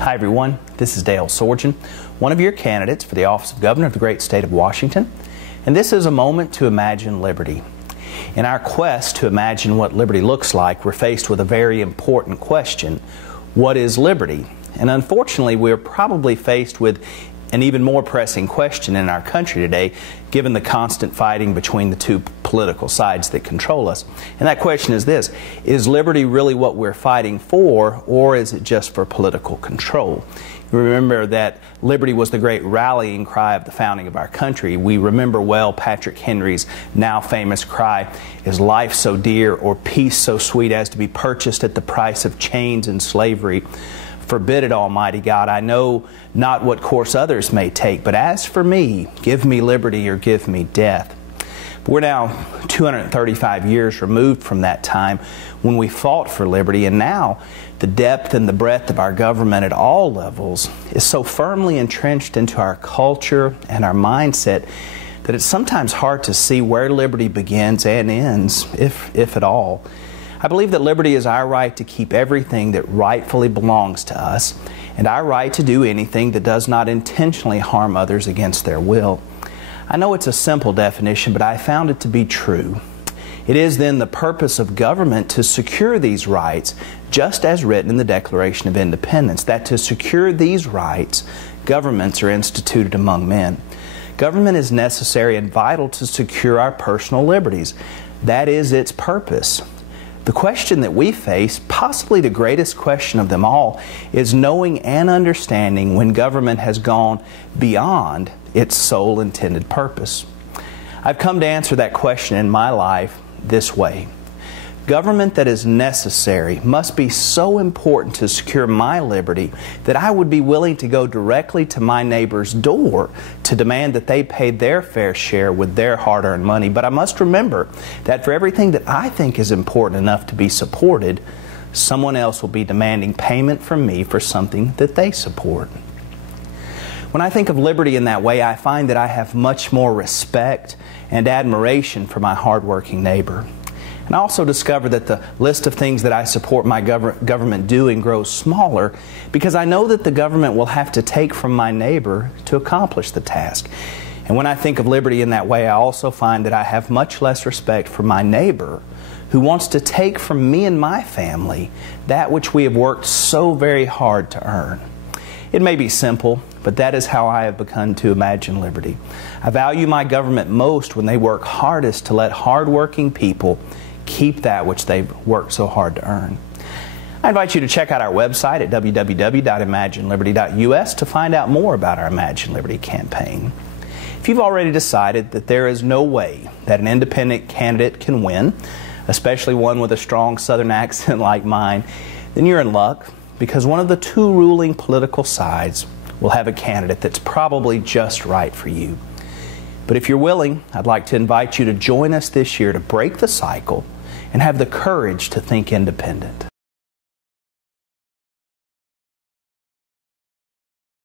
Hi everyone, this is Dale Sorgen, one of your candidates for the office of Governor of the great state of Washington, and this is a moment to imagine liberty. In our quest to imagine what liberty looks like, we're faced with a very important question: what is liberty? And unfortunately, we're probably faced with an even more pressing question in our country today, given the constant fighting between the two political sides that control us. And that question is this: is liberty really what we're fighting for, or is it just for political control? You remember that liberty was the great rallying cry of the founding of our country. We remember well Patrick Henry's now famous cry, "Is life so dear, or peace so sweet as to be purchased at the price of chains and slavery? Forbid it, Almighty God. I know not what course others may take, but as for me, give me liberty or give me death." We're now 235 years removed from that time when we fought for liberty, and now the depth and the breadth of our government at all levels is so firmly entrenched into our culture and our mindset that it's sometimes hard to see where liberty begins and ends, if at all. I believe that liberty is our right to keep everything that rightfully belongs to us, and our right to do anything that does not intentionally harm others against their will. I know it's a simple definition, but I found it to be true. It is then the purpose of government to secure these rights, just as written in the Declaration of Independence, that to secure these rights, governments are instituted among men. Government is necessary and vital to secure our personal liberties. That is its purpose. The question that we face, possibly the greatest question of them all, is knowing and understanding when government has gone beyond its sole intended purpose. I've come to answer that question in my life this way: government that is necessary must be so important to secure my liberty that I would be willing to go directly to my neighbor's door to demand that they pay their fair share with their hard-earned money. But I must remember that for everything that I think is important enough to be supported, someone else will be demanding payment from me for something that they support. When I think of liberty in that way, I find that I have much more respect and admiration for my hardworking neighbor. And I also discover that the list of things that I support my government doing grows smaller because I know that the government will have to take from my neighbor to accomplish the task. And when I think of liberty in that way, I also find that I have much less respect for my neighbor who wants to take from me and my family that which we have worked so very hard to earn. It may be simple, but that is how I have begun to imagine liberty. I value my government most when they work hardest to let hardworking people keep that which they've worked so hard to earn. I invite you to check out our website at www.imagineliberty.us to find out more about our Imagine Liberty campaign. If you've already decided that there is no way that an independent candidate can win, especially one with a strong Southern accent like mine, then you're in luck, because one of the two ruling political sides will have a candidate that's probably just right for you. But if you're willing, I'd like to invite you to join us this year to break the cycle and have the courage to think independent.